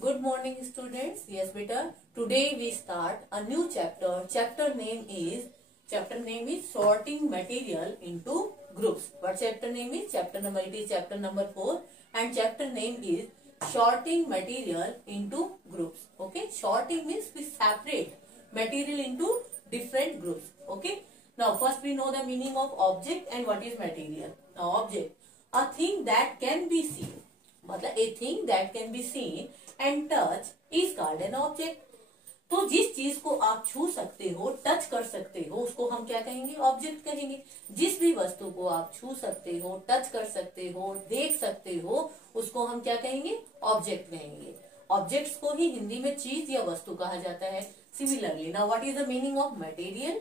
Good morning, students. Yes, beta. Today we start a new chapter. Chapter name is sorting material into groups. What chapter name is? Chapter number it is chapter number 4, and chapter name is sorting material into groups. Okay, sorting means we separate material into different groups. Okay. Now first we know the meaning of object and what is material. Now object, a thing that can be seen. मतलब a thing that can be seen and touch is called an object. तो जिस चीज को आप छू सकते हो, touch कर सकते हो, उसको हम क्या कहेंगे? ऑब्जेक्ट कहेंगे. जिस भी वस्तु को आप छू सकते हो, टच कर सकते हो, देख सकते हो, उसको हम क्या कहेंगे? ऑब्जेक्ट कहेंगे. ऑब्जेक्ट्स को ही हिंदी में चीज या वस्तु कहा जाता है. Similarly, now what is the meaning of material?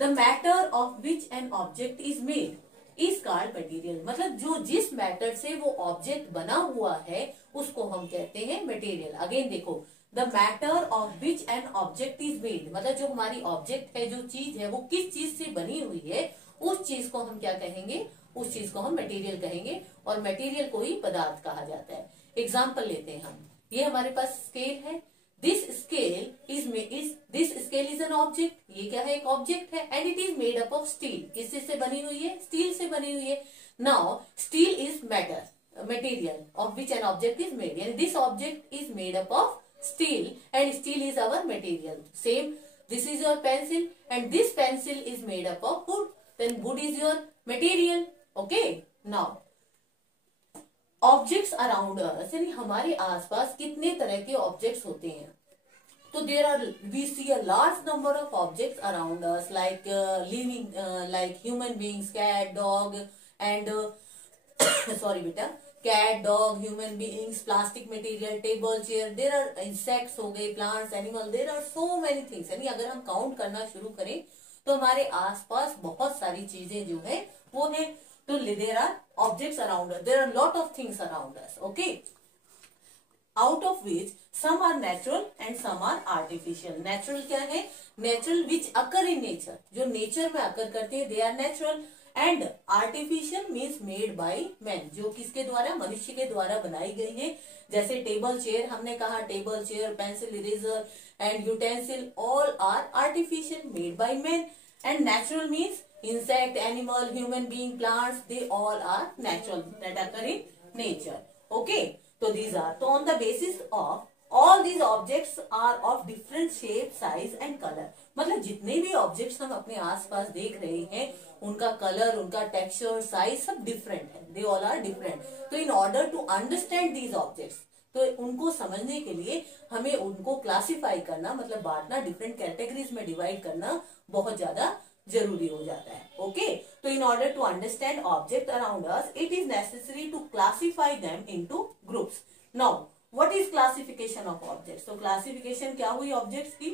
The matter of which an object is made is called material. मतलब जो जिस मैटर से वो ऑब्जेक्ट बना हुआ है उसको हम कहते हैं मटेरियल. अगेन देखो, the matter of which an object is made, मतलब जो हमारी ऑब्जेक्ट है, जो चीज है, वो किस चीज से बनी हुई है, उस चीज को हम क्या कहेंगे? उस चीज को हम मटेरियल कहेंगे. और मटेरियल को ही पदार्थ कहा जाता है. एग्जाम्पल लेते हैं हम. ये हमारे पास स्केल है. This scale is an object. ये क्या है? एक ऑब्जेक्ट है. And it is made up of steel. किससे से बनी हुई है? स्टील से बनी हुई है. Now steel is material of which an object is made, and this object is made up of steel, and steel is our material. Same, this is your pencil, and this pencil is made up of wood, then wood is your material. Okay, now objects around us, यानी हमारे आसपास कितने तरह के objects होते हैं? तो we see a large number of objects around us, like living, like human beings, cat, dog, and sorry beta, cat, dog, human beings, plastic material, table, chair. There are insects हो गए, plants, animal. There are so many things. यानी अगर हम count करना शुरू करें तो हमारे आसपास बहुत सारी चीजें जो है वो है. तो there are objects around us. There are lot of things around us. Okay. Out of which some are natural and some are artificial. Natural क्या है? Natural which occur in nature. जो nature में occur करते हैं, they are natural. And artificial means made by man, जो किसके द्वारा? मनुष्य के द्वारा बनाई गई है. जैसे टेबल चेयर, हमने कहा table chair, pencil, eraser and utensil, all are artificial made by man. And natural means insect, animal, human being, plants, they all are natural that are in nature. Okay, तो these are, तो on the basis of all these objects are of different shape, size and color. मतलब जितने भी objects हम अपने आसपास देख रहे हैं, उनका कलर, उनका टेक्सचर, साइज सब डिफरेंट है. They all are different. तो in order to understand these objects, तो उनको समझने के लिए हमें उनको क्लासिफाई करना, मतलब बांटना, डिफरेंट कैटेगरीज में डिवाइड करना बहुत ज्यादा जरूरी हो जाता है. ओके, तो in order to understand object around us, it is necessary to classify them into groups. Now What is classification of objects? So classification क्या हुई objects की?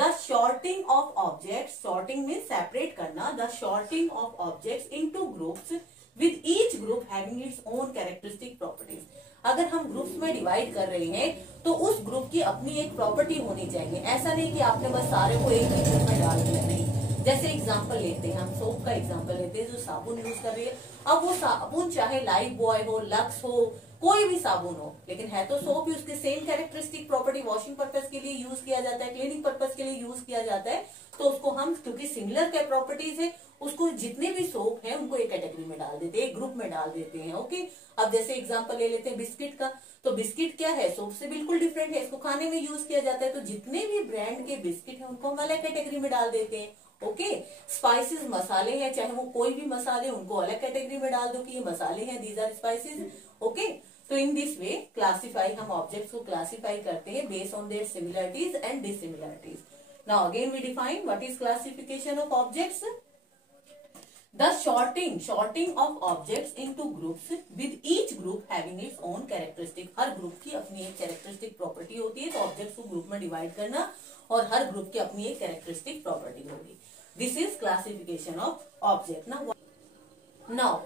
The sorting of objects, sorting means separate करना, the sorting of objects into groups with each group having its own characteristic properties. अगर हम groups में divide कर रहे हैं तो उस ग्रुप की अपनी एक प्रॉपर्टी होनी चाहिए. ऐसा नहीं कि आपने बस सारे को एक ही ग्रुप में डाल दिया. नहीं. जैसे एग्जाम्पल लेते हैं, हम सोप का एग्जाम्पल लेते हैं. जो साबुन यूज कर रही है, अब वो साबुन चाहे लाइफ बॉय हो, लक्स हो, कोई भी साबुन हो, लेकिन है तो सोप ही. उसके same characteristic property washing purpose के लिए यूज किया जाता है, क्लीनिंग पर्पस के लिए यूज किया जाता है. तो उसको हम, क्योंकि सिमिलर क्या प्रॉपर्टीज है, उसको जितने भी सोप है उनको एक कैटेगरी में डाल देते हैं, एक ग्रुप में डाल देते हैं. ओके, अब जैसे एग्जांपल ले लेते हैं बिस्किट का. तो बिस्किट क्या है? सोप से बिल्कुल डिफरेंट है, इसको खाने में यूज किया जाता है. तो जितने भी ब्रांड के बिस्किट है उनको हम अलग कैटेगरी में डाल देते हैं. ओके, स्पाइसेस, मसाले हैं, चाहे वो कोई भी मसाले, उनको अलग कैटेगरी में डाल दो कि ये मसाले हैं, दीज आर स्पाइसेस. ओके, तो इन दिस वे क्लासिफाई, हम ऑब्जेक्ट्स को क्लासिफाई करते हैं based on their similarities and dissimilarities. Now again we define what is classification of objects. The sorting of objects into groups with each group having its own characteristic. Her group की अपनी एक characteristic property होती है. तो objects को group में divide करना, और हर ग्रुप की अपनी एक कैरेक्टरिस्टिक प्रॉपर्टी होगी. This is classification of object. Now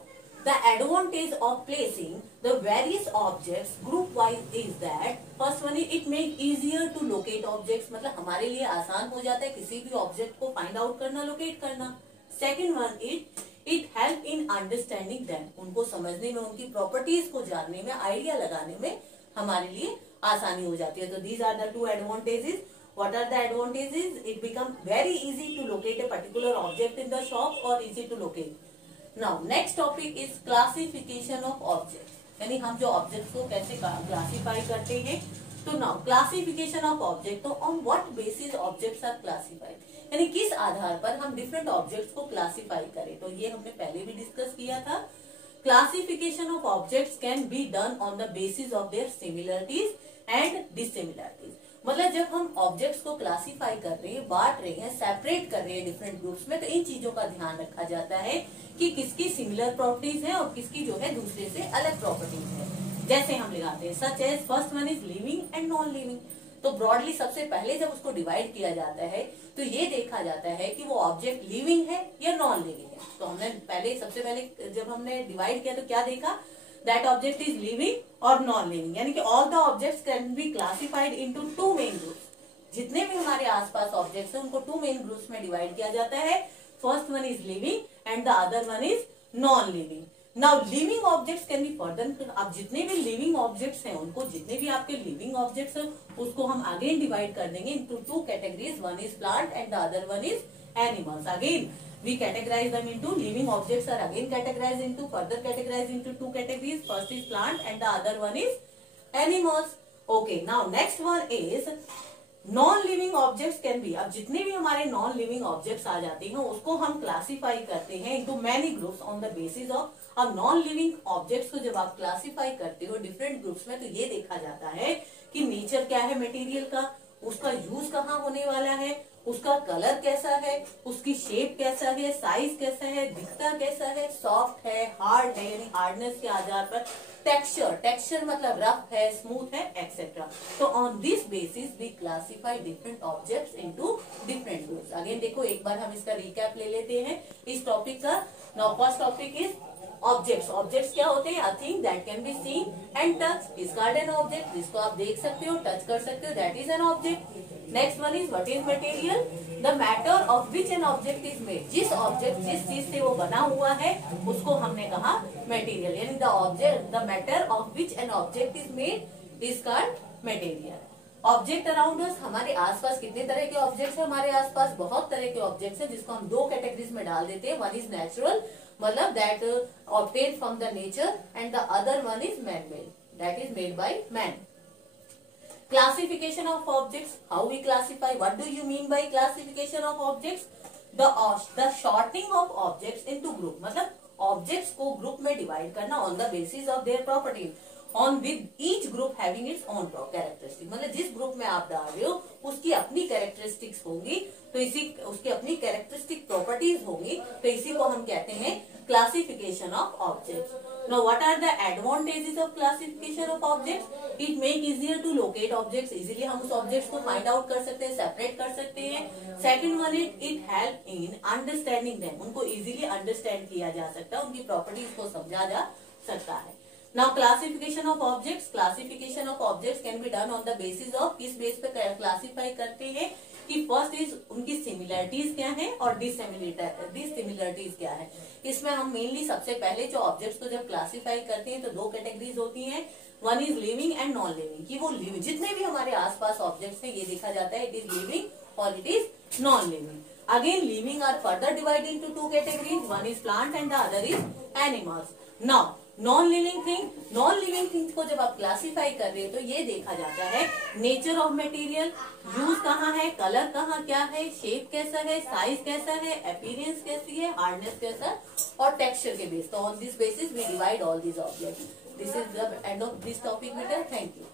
the advantage of placing the various objects group wise is that first one is it make easier to locate objects. मतलब हमारे लिए आसान हो जाता है किसी भी ऑब्जेक्ट को फाइंड आउट करना, लोकेट करना. Second one, it help in understanding them. उनको समझने में, उनकी प्रॉपर्टीज को जानने में, आइडिया लगाने में हमारे लिए आसानी हो जाती है। तो these are the two advantages. What are the advantages? It become very easy to locate a particular object in the shop or easy to locate. Now next topic is classification of objects. यानी हम जो objects को कैसे classify करते हैं। तो now classification of object, तो on what basis objects are classified, यानी किस आधार पर हम डिफरेंट ऑब्जेक्ट्स को क्लासीफाई करें। तो ये हमने पहले भी डिस्कस किया था। Classification of objects can be done on the basis of their similarities and dissimilarities. मतलब जब हम ऑब्जेक्ट्स को क्लासीफाई कर रहे हैं, बांट रहे हैं, सेपरेट कर रहे हैं डिफरेंट ग्रुप्स में, तो इन चीजों का ध्यान रखा जाता है कि किसकी सिमिलर प्रॉपर्टीज है और किसकी जो है दूसरे से अलग प्रॉपर्टीज है। जैसे हम लगाते हैं such as first one is living and non living. तो ब्रॉडली सबसे पहले जब उसको डिवाइड किया जाता है तो ये देखा जाता है कि वो ऑब्जेक्ट लिविंग है या नॉन लिविंग है। तो हमने सबसे पहले जब हमने डिवाइड किया तो क्या देखा, that object is living or non-living, यानी कि all the objects can be classified into two main groups। जितने भी हमारे आसपास ऑब्जेक्ट्स हैं उनको टू मेन ग्रुप्स में डिवाइड किया जाता है। First one is living and the other one is non living. Now living objects can be further, अब जितने भी लिविंग ऑब्जेक्ट्स हैं उनको, जितने भी आपके लिविंग ऑब्जेक्ट्स हैं उसको हम अगेन डिवाइड कर देंगे into two categories, one is plant and the other one is animals. Again we categorize them into living objects are again categorized into further categorized into two categories. First is plant and the other one is animals. Okay, now next one is non living objects can B, अब जितने भी हमारे non living objects आ जाते हैं उसको हम classify करते हैं into many groups on the basis of. अब नॉन लिविंग ऑब्जेक्ट्स को जब आप क्लासीफाई करते हो डिफरेंट ग्रुप्स में, तो ये देखा जाता है कि नेचर क्या है मटेरियल का, उसका यूज कहाँ होने वाला है, उसका कलर कैसा है, उसकी शेप कैसा है, साइज कैसा है, दिखता कैसा है, सॉफ्ट है, हार्ड है, यानी हार्डनेस के आधार पर, टेक्सचर मतलब रफ है, स्मूथ है, एक्सेट्रा। तो on this basis we classify different objects into different groups. Again देखो एक बार हम इसका रिकैप ले लेते हैं इस टॉपिक का। Now first topic is objects. Objects क्या होते हैं, a thing that can be seen and touch, discard an object, जिसको आप देख सकते हो, टच कर सकते हो, that is an object. Next one is what is material, the matter of which an object is made, जिस ऑब्जेक्ट जिस चीज से वो बना हुआ है उसको हमने कहा मटेरियल, यानी the object the matter of which an object is made is called material. Object around अस, हमारे आसपास कितने तरह के ऑब्जेक्ट्स हैं, हमारे आसपास बहुत तरह के ऑब्जेक्ट्स हैं जिसको हम दो कैटेगरीज में डाल देते हैं। वन इज नेचुरल, मतलब that obtain from the nature, and the other one is man made, that is made by man. Classification of objects, how we classify, what do you mean by classification of objects? The shortening of objects into group, मतलब objects को group में divide करना on the basis of their properties, on with each group having its own characteristic, मतलब जिस group में आप डाल रहे हो उसकी अपनी कैरेक्टरिस्टिक्स होंगी, तो इसी उसकी अपनी कैरेक्टरिस्टिक प्रॉपर्टीज होंगी, तो इसी को हम कहते हैं classification of objects. Now what are the advantages of classification of objects? It make easier to locate objects, easily हम उस objects को find out कर सकते हैं, separate कर सकते हैं। Second one is it help in understanding them, उनको easily understand किया जा सकता है, उनकी properties को समझा जा सकता है। Now classification of objects, classification of objects can be done on the basis of, किस बेस पे क्लासीफाई करते हैं कि फर्स्ट इज उनकी सिमिलरिटीज क्या है और डिससिमिलरिटीज क्या है। इसमें हम मेनली सबसे पहले जो ऑब्जेक्ट्स को जब क्लासीफाई करते हैं तो दो कैटेगरीज होती हैं, one is living and non living, कि वो लिविंग जितने भी हमारे आसपास ऑब्जेक्ट्स हैं ये देखा जाता है इट इज लिविंग और it is non living. Again living are further divided into two categories, one is plant and the other is animals. Now non living things को जब आप क्लासीफाई कर रहे हो तो ये देखा जाता है नेचर ऑफ मटेरियल, यूज कहाँ है, कलर कहाँ क्या है, शेप कैसा है, साइज कैसा है, अपीयरेंस कैसी है, हार्डनेस कैसा, और टेक्सचर के बेस। तो on this basis we divide all these objects. This is the end of this topic बेटा, थैंक यू।